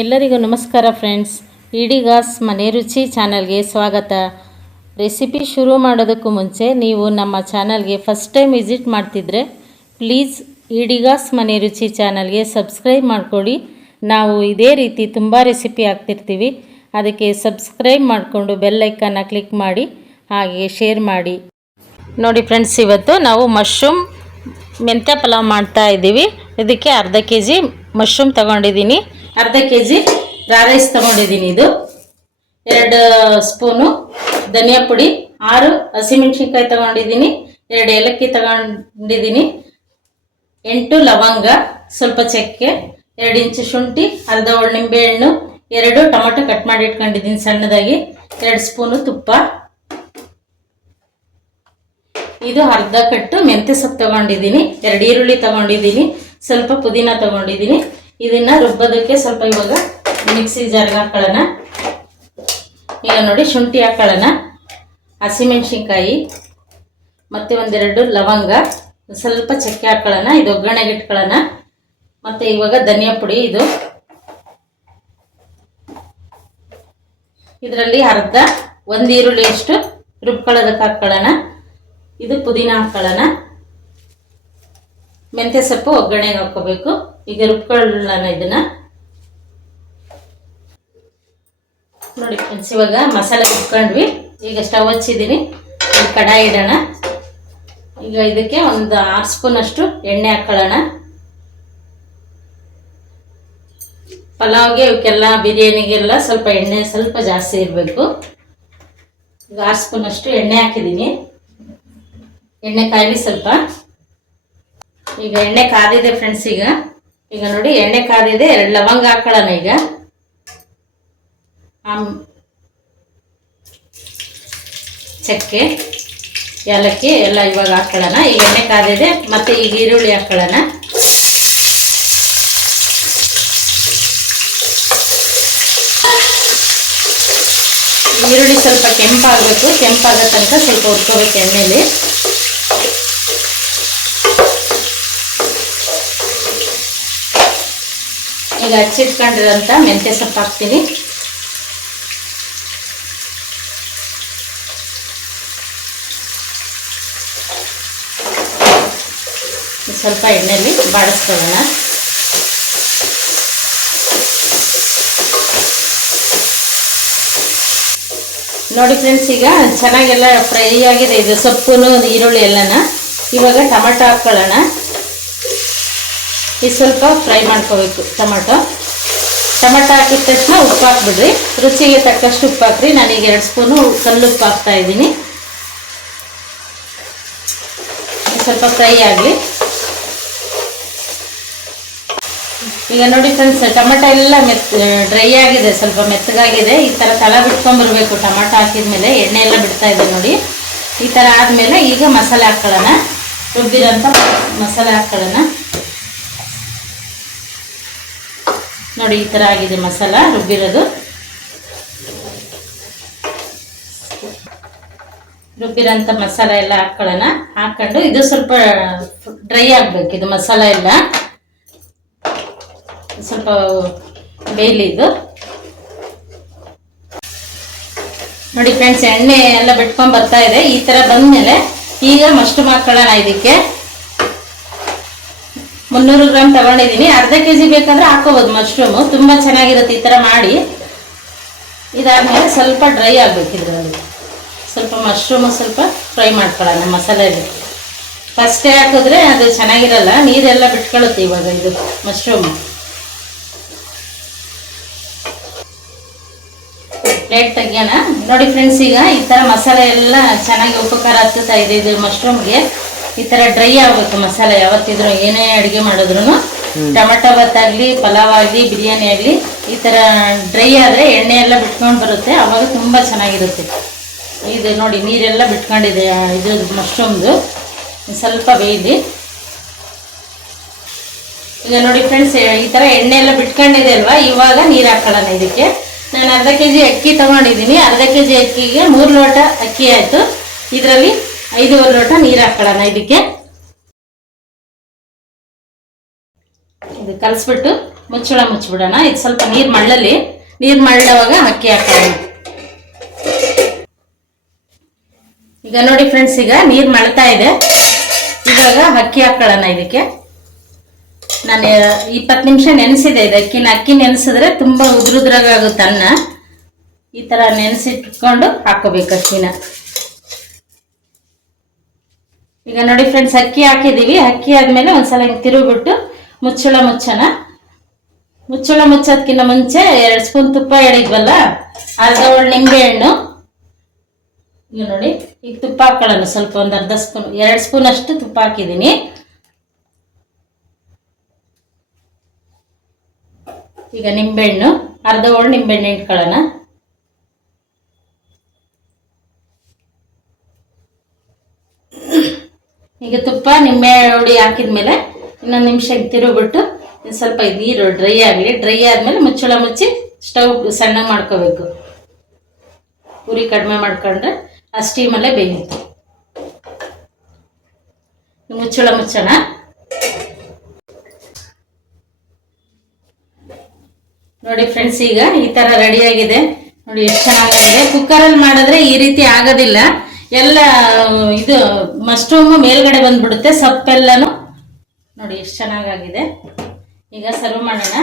ಎಲ್ಲರಿಗೂ ನಮಸ್ಕಾರ ಫ್ರೆಂಡ್ಸ್. ಇಡಿಗಾಸ್ ಮನೆ ರುಚಿ ಚಾನಲ್ಗೆ ಸ್ವಾಗತ. ರೆಸಿಪಿ ಶುರು ಮಾಡೋದಕ್ಕೂ ಮುಂಚೆ ನೀವು ನಮ್ಮ ಚಾನಲ್ಗೆ ಫಸ್ಟ್ ಟೈಮ್ ವಿಸಿಟ್ ಮಾಡ್ತಿದ್ರೆ ಪ್ಲೀಸ್ ಇಡಿಗಾಸ್ ಮನೆ ರುಚಿ ಚಾನಲ್ಗೆ ಸಬ್ಸ್ಕ್ರೈಬ್ ಮಾಡ್ಕೊಳ್ಳಿ. ನಾವು ಇದೇ ರೀತಿ ತುಂಬ ರೆಸಿಪಿ ಹಾಕ್ತಿರ್ತೀವಿ. ಅದಕ್ಕೆ ಸಬ್ಸ್ಕ್ರೈಬ್ ಮಾಡಿಕೊಂಡು ಬೆಲ್ಲೈಕನ್ನ ಕ್ಲಿಕ್ ಮಾಡಿ, ಹಾಗೆ ಶೇರ್ ಮಾಡಿ. ನೋಡಿ ಫ್ರೆಂಡ್ಸ್, ಇವತ್ತು ನಾವು ಮಶ್ರೂಮ್ ಮೆಂತ್ಯ ಪಲಾವ್ ಮಾಡ್ತಾ ಇದ್ದೀವಿ. ಇದಕ್ಕೆ ಅರ್ಧ ಕೆ ಜಿ ಮಶ್ರೂಮ್ ತಗೊಂಡಿದ್ದೀನಿ. ಅರ್ಧ ಕೆ ಜಿ ರೈಸ್ ತಗೊಂಡಿದ್ದೀನಿ ಇದು. ಎರಡು ಸ್ಪೂನು ಧನಿಯಾ ಪುಡಿ, ಆರು ಹಸಿಮೆಣ್ಸಿನ್ಕಾಯಿ ತಗೊಂಡಿದ್ದೀನಿ, ಎರಡು ಏಲಕ್ಕಿ ತಗೊಂಡಿದ್ದೀನಿ, ಎಂಟು ಲವಂಗ, ಸ್ವಲ್ಪ ಚಕ್ಕೆ, ಎರಡು ಇಂಚು ಶುಂಠಿ, ಅರ್ಧ ಒಳ್ಳೆ ನಿಂಬೆಹಣ್ಣು ಎರಡು ಟೊಮೊಟೊ ಕಟ್ ಮಾಡಿ ಇಟ್ಕೊಂಡಿದ್ದೀನಿ ಸಣ್ಣದಾಗಿ, ಎರಡು ಸ್ಪೂನು ತುಪ್ಪ. ಇದು ಅರ್ಧ ಕಟ್ಟು ಮೆಂತ್ಯ ಸೊಪ್ಪು ತಗೊಂಡಿದ್ದೀನಿ, ಎರಡು ಈರುಳ್ಳಿ ತಗೊಂಡಿದ್ದೀನಿ, ಸ್ವಲ್ಪ ಪುದೀನ ತಗೊಂಡಿದ್ದೀನಿ. ಇದನ್ನ ರುಬ್ಬೋದಕ್ಕೆ ಸ್ವಲ್ಪ ಇವಾಗ ಮಿಕ್ಸಿ ಜಾರ್ಗೆ ಹಾಕೊಳ್ಳೋಣ. ಈಗ ನೋಡಿ ಶುಂಠಿ ಹಾಕೊಳ್ಳೋಣ. ಹಸಿಮೆಣ್ಸಿನ್ಕಾಯಿ, ಮತ್ತೆ ಒಂದೆರಡು ಲವಂಗ, ಸ್ವಲ್ಪ ಚಕ್ಕೆ ಹಾಕೊಳ್ಳೋಣ. ಇದು ಒಗ್ಗರಣೆಗೆ ಇಟ್ಕೊಳ್ಳೋಣ. ಮತ್ತೆ ಇವಾಗ ಧನಿಯಾ ಪುಡಿ ಇದು. ಇದರಲ್ಲಿ ಅರ್ಧ ಒಂದು ಈರುಳ್ಳಿಯಷ್ಟು ರುಬ್ಕೊಳ್ಳೋದಕ್ಕೆ ಹಾಕೊಳ್ಳೋಣ. ಇದು ಪುದೀನ ಹಾಕೊಳ್ಳೋಣ. ಮೆಂತ್ಯ ಸೊಪ್ಪು ಒಗ್ಗರಣೆಗೆ ಹಾಕೋಬೇಕು ಈಗ ರುಬ್ಕೊಳ್ಳೋಣ ಇದನ್ನ. ನೋಡಿ ಫ್ರೆಂಡ್ಸ್ ಇವಾಗ ಮಸಾಲೆ ರುಬ್ಕೊಂಡ್ವಿ. ಈಗ ಸ್ಟವ್ ಹಚ್ಚಿದ್ದೀನಿ. ಕಡಾಯಿ ಇಡೋಣ. ಈಗ ಇದಕ್ಕೆ ಒಂದು ಆರು ಸ್ಪೂನ್ ಅಷ್ಟು ಎಣ್ಣೆ ಹಾಕೊಳ್ಳೋಣ. ಪಲಾವ್ಗೆ ಇವಕ್ಕೆಲ್ಲ, ಬಿರಿಯಾನಿಗೆಲ್ಲ ಸ್ವಲ್ಪ ಎಣ್ಣೆ ಸ್ವಲ್ಪ ಜಾಸ್ತಿ ಇರಬೇಕು. ಈಗ ಆರು ಸ್ಪೂನ್ ಅಷ್ಟು ಎಣ್ಣೆ ಹಾಕಿದ್ದೀನಿ. ಎಣ್ಣೆ ಕಾಯಲಿ ಸ್ವಲ್ಪ. ಈಗ ಎಣ್ಣೆ ಕಾದಿದೆ ಫ್ರೆಂಡ್ಸ್ ಈಗ. ಈಗ ನೋಡಿ ಎಣ್ಣೆ ಕಾದಿದೆ, ಎರಡು ಲವಂಗ ಹಾಕೊಳ್ಳೋಣ ಈಗ. ಚಕ್ಕೆ, ಏಲಕ್ಕಿ ಎಲ್ಲ ಇವಾಗ ಹಾಕೊಳ್ಳೋಣ. ಈಗ ಎಣ್ಣೆ ಕಾದಿದೆ, ಮತ್ತೆ ಈಗ ಈರುಳ್ಳಿ ಹಾಕೊಳ್ಳೋಣ. ಈರುಳ್ಳಿ ಸ್ವಲ್ಪ ಕೆಂಪಾಗಬೇಕು ಕೆಂಪಾಗೋ ತನಕ ಸ್ವಲ್ಪ ಹುರ್ಕೋಬೇಕು ಎಣ್ಣೆಲಿ. ಈಗ ಹಚ್ಚಿಟ್ಕೊಂಡಿರೋಂಥ ಮೆಂತ್ಯ ಸೊಪ್ಪು ಹಾಕ್ತೀನಿ. ಸ್ವಲ್ಪ ಎಣ್ಣೆಲಿ ಬಾಡಿಸ್ಕೊಳ್ಳೋಣ. ನೋಡಿ ಫ್ರೆಂಡ್ಸ್, ಈಗ ಚೆನ್ನಾಗೆಲ್ಲ ಫ್ರೈ ಆಗಿದೆ. ಇದು ಸೊಪ್ಪು ಈರುಳ್ಳಿ ಎಲ್ಲನ. ಇವಾಗ ಟೊಮೆಟೊ ಹಾಕ್ಕೊಳ್ಳೋಣ. ಇದು ಸ್ವಲ್ಪ ಫ್ರೈ ಮಾಡ್ಕೋಬೇಕು. ಟೊಮೆಟೊ. ಟೊಮೆಟೊ ಹಾಕಿದ ತಕ್ಷಣ ಉಪ್ಪು ಹಾಕ್ಬಿಡ್ರಿ. ರುಚಿಗೆ ತಕ್ಕಷ್ಟು ಉಪ್ಪು ಹಾಕ್ರಿ. ನಾನೀಗ ಎರಡು ಸ್ಪೂನು ಕಲ್ಲು ಉಪ್ಪು ಹಾಕ್ತಾ ಇದ್ದೀನಿ. ಇದು ಸ್ವಲ್ಪ ಫ್ರೈ ಆಗಲಿ. ಈಗ ನೋಡಿ ಫ್ರೆಂಡ್ಸ್ ಟೊಮೆಟೊ ಎಲ್ಲ ಮೆತ್, ಡ್ರೈ ಆಗಿದೆ. ಸ್ವಲ್ಪ ಮೆತ್ತಗಾಗಿದೆ. ಈ ಥರ ತಳ ಬಿಟ್ಕೊಂಡ್ಬರ್ಬೇಕು. ಟೊಮೆಟೊ ಹಾಕಿದ್ಮೇಲೆ ಎಣ್ಣೆ ಎಲ್ಲ ಬಿಡ್ತಾ ಇದೆ ನೋಡಿ. ಈ ಥರ ಆದಮೇಲೆ ಈಗ ಮಸಾಲೆ ಹಾಕ್ಕೊಳ್ಳೋಣ ರುಬ್ಬಿರೋಂಥ ಮಸಾಲೆ ಹಾಕ್ಕೊಳ್ಳೋಣ ನೋಡಿ, ಈ ಥರ ಆಗಿದೆ ಮಸಾಲ, ರುಬ್ಬಿರೋದು. ರುಬ್ಬಿರೋಂಥ ಮಸಾಲ ಎಲ್ಲ ಹಾಕ್ಕೊಳ್ಳೋಣ ಹಾಕ್ಕೊಂಡು ಇದು ಸ್ವಲ್ಪ ಡ್ರೈ ಆಗಬೇಕು, ಇದು ಮಸಾಲ ಎಲ್ಲ. ಸ್ವಲ್ಪ ಬೇಯಲಿ ಇದು. ನೋಡಿ ಫ್ರೆಂಡ್ಸ್, ಎಣ್ಣೆ ಎಲ್ಲ ಬಿಟ್ಕೊಂಡು ಬರ್ತಾ ಇದೆ. ಈ ಥರ ಬಂದಮೇಲೆ ಈಗ ಮಶ್ರೂಮ್ ಹಾಕ್ಕೊಳ್ಳೋಣ ಇದಕ್ಕೆ. ಮುನ್ನೂರು ಗ್ರಾಮ್ ತಗೊಂಡಿದ್ದೀನಿ ಅರ್ಧ ಕೆ ಜಿ ಬೇಕಾದ್ರೆ ಹಾಕೋಬೋದು ಮಶ್ರೂಮು ತುಂಬ ಚೆನ್ನಾಗಿರುತ್ತೆ ಈ ಥರ ಮಾಡಿ. ಇದಾದ್ಮೇಲೆ ಸ್ವಲ್ಪ ಡ್ರೈ ಆಗ್ಬೇಕು ಇದರಲ್ಲಿ. ಸ್ವಲ್ಪ ಮಶ್ರೂಮ್ ಸ್ವಲ್ಪ ಫ್ರೈ ಮಾಡ್ಕೊಳ್ಳೋಣ ಮಸಾಲೆಯಲ್ಲಿ ಫಸ್ಟೇ ಹಾಕಿದ್ರೆ ಅದು ಚೆನ್ನಾಗಿರಲ್ಲ. ನೀರೆಲ್ಲ ಬಿಟ್ಕೊಳ್ಳುತ್ತೆ ಇವಾಗ ಇದು ಮಶ್ರೂಮ್ ಪ್ಲೇಟ್ ತೆಗಿಯೋಣ. ನೋಡಿ ಫ್ರೆಂಡ್ಸ್ ಈಗ ಈ ಥರ ಮಸಾಲೆ ಎಲ್ಲ ಚೆನ್ನಾಗಿ ಉಪಕಾರ ಹತ್ತುತ್ತಾ ಇದೆ ಇದು ಮಶ್ರೂಮ್ಗೆ ಈ ತರ ಡ್ರೈ ಆಗ್ಬೇಕು ಮಸಾಲೆ. ಯಾವತ್ತಿದ್ರು ಏನೇ ಅಡುಗೆ ಮಾಡಿದ್ರು ಟೊಮೆಟೊ ಆಗ್ಲಿ ಪಲಾವ್ ಆಗಲಿ ಬಿರಿಯಾನಿ ಆಗಲಿ ಈ ತರ ಡ್ರೈ ಆದರೆ ಎಣ್ಣೆ ಎಲ್ಲ ಬಿಟ್ಕೊಂಡ್ ಬರುತ್ತೆ. ಅವಾಗ ತುಂಬಾ ಚೆನ್ನಾಗಿರುತ್ತೆ. ಇದು ನೋಡಿ ನೀರೆಲ್ಲ ಬಿಟ್ಕೊಂಡಿದೆ. ಇದು ಮಶ್ರೂಮ್ದು. ಸ್ವಲ್ಪ ಬೇಯಿಲಿ. ಈಗ ನೋಡಿ ಫ್ರೆಂಡ್ಸ್ ಈ ಥರ ಎಣ್ಣೆ ಎಲ್ಲ ಬಿಟ್ಕೊಂಡಿದೆ ಅಲ್ವಾ? ಇವಾಗ ನೀರು ಹಾಕೊಳ್ಳೋಣ ಇದಕ್ಕೆ. ನಾನು ಅರ್ಧ ಕೆ ಜಿ ಅಕ್ಕಿ ತೊಗೊಂಡಿದ್ದೀನಿ. ಅರ್ಧ ಕೆ ಜಿ ಅಕ್ಕಿಗೆ ಮೂರು ಲೋಟ ಅಕ್ಕಿ ಆಯಿತು. ಇದರಲ್ಲಿ ಐದೂವರೆ ಲೋಟ ನೀರು ಹಾಕೊಳ್ಳೋಣ ಇದಕ್ಕೆ. ಇದು ಕಲಸ್ಬಿಟ್ಟು ಮುಚ್ಚಳ ಮುಚ್ಚಿಬಿಡೋಣ. ಇದು ಸ್ವಲ್ಪ ನೀರು ಮಳ್ಳಲ್ಲಿ, ನೀರು ಮಳ್ಳವಾಗ ಅಕ್ಕಿ ಹಾಕೋಣ. ಈಗ ನೋಡಿ ಫ್ರೆಂಡ್ಸ್ ಈಗ ನೀರು ಮಳ್ತಾ ಇದೆ. ಇವಾಗ ಅಕ್ಕಿ ಹಾಕೊಳ್ಳೋಣ ಇದಕ್ಕೆ. ನಾನು ಇಪ್ಪತ್ತು ನಿಮಿಷ ನೆನೆಸಿದೆ ಇದು ಅಕ್ಕಿನ ಅಕ್ಕಿ ನೆನೆಸಿದ್ರೆ ತುಂಬ ಉದುರುದ್ರಾಗುತ್ತೆ ಅನ್ನ. ಈ ಥರ ನೆನೆಸಿಟ್ಕೊಂಡು ಹಾಕೋಬೇಕು ಅಕ್ಕಿನ. ಈಗ ನೋಡಿ ಫ್ರೆಂಡ್ಸ್ ಅಕ್ಕಿ ಹಾಕಿದೀವಿ. ಅಕ್ಕಿ ಆದ್ಮೇಲೆ ಒಂದ್ಸಲ ಹಿಂಗೆ ತಿರುಗಿಬಿಟ್ಟು ಮುಚ್ಚಳ ಮುಚ್ಚೋಣ. ಮುಚ್ಚಳ ಮುಚ್ಚೋದ್ಕಿಂತ ಮುಂಚೆ ಎರಡು ಸ್ಪೂನ್ ತುಪ್ಪ ಎಳಿದ್ವಲ್ಲ, ಅರ್ಧ ಒಳ್ಳೆ ನಿಂಬೆ ಹಣ್ಣು ಈಗ ನೋಡಿ, ಈಗ ತುಪ್ಪ ಹಾಕೊಳ್ಳೋಣ ಸ್ವಲ್ಪ ಒಂದು ಅರ್ಧ ಸ್ಪೂನ್. ಎರಡು ಸ್ಪೂನ್ ಅಷ್ಟು ತುಪ್ಪ ಹಾಕಿದ್ದೀನಿ ಈಗ ನಿಂಬೆಹಣ್ಣು, ಅರ್ಧ ಒಳ್ಳೆ ನಿಂಬೆಹಣ್ಣು ಇಟ್ಕೊಳ್ಳೋಣ. ತುಪ್ಪ ನಿಂಬೆ ಹುಡಿ ಹಾಕಿದ್ಮೇಲೆ ಇನ್ನೊಂದು ನಿಮಿಷ ತಿರುಗಿಬಿಟ್ಟು ಸ್ವಲ್ಪ ನೀರು ಡ್ರೈ ಆಗಲಿ ಡ್ರೈ ಆದಮೇಲೆ ಮುಚ್ಚಳ ಮುಚ್ಚಿ ಸ್ಟವ್ ಸಣ್ಣ ಮಾಡ್ಕೋಬೇಕು. ಉರಿ ಕಡಿಮೆ ಮಾಡ್ಕೊಂಡ್ರೆ ಆ ಸ್ಟೀಮಲ್ಲೇ ಬೇಯುತ್ತೆ. ಮುಚ್ಚಳ ಮುಚ್ಚೋಣ. ನೋಡಿ ಫ್ರೆಂಡ್ಸ್ ಈಗ ಈ ತರ ರೆಡಿ ಆಗಿದೆ. ನೋಡಿ, ಎಷ್ಟು ಚೆನ್ನಾಗಿದೆ. ಕುಕ್ಕರಲ್ಲಿ ಮಾಡಿದ್ರೆ ಈ ರೀತಿ ಆಗೋದಿಲ್ಲ. ಎಲ್ಲ ಇದು ಮಶ್ರೂಮ್ ಮೇಲ್ಗಡೆ ಬಂದ್ಬಿಡುತ್ತೆ. ಸೊಪ್ಪೆಲ್ಲನೂ ನೋಡಿ ಎಷ್ಟು ಚೆನ್ನಾಗಾಗಿದೆ. ಈಗ ಸರ್ವ್ ಮಾಡೋಣ.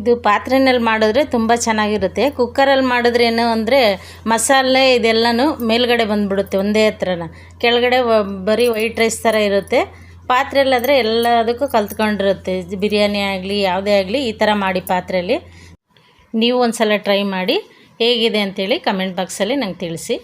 ಇದು ಪಾತ್ರೆನಲ್ಲಿ ಮಾಡಿದ್ರೆ ತುಂಬ ಚೆನ್ನಾಗಿರುತ್ತೆ. ಕುಕ್ಕರಲ್ಲಿ ಮಾಡಿದ್ರೆ ಏನು ಅಂದರೆ ಮಸಾಲೆ ಇದೆಲ್ಲನೂ ಮೇಲ್ಗಡೆ ಬಂದ್ಬಿಡುತ್ತೆ ಒಂದೇ ಹತ್ರನ. ಕೆಳಗಡೆ ಬರೀ ವೈಟ್ ರೈಸ್ ಥರ ಇರುತ್ತೆ. ಪಾತ್ರೆಯಲ್ಲಾದರೆ ಎಲ್ಲದಕ್ಕೂ ಕಲ್ತ್ಕೊಂಡಿರುತ್ತೆ. ಬಿರಿಯಾನಿ ಆಗಲಿ, ಯಾವುದೇ ಆಗಲಿ ಈ ಥರ ಮಾಡಿ ಪಾತ್ರೆಯಲ್ಲಿ. ನೀವು ಒಂದು ಸಲ ಟ್ರೈ ಮಾಡಿ. ಹೇಗಿದೆ ಅಂತೇಳಿ ಕಮೆಂಟ್ ಬಾಕ್ಸಲ್ಲಿ ನಂಗೆ ತಿಳಿಸಿ.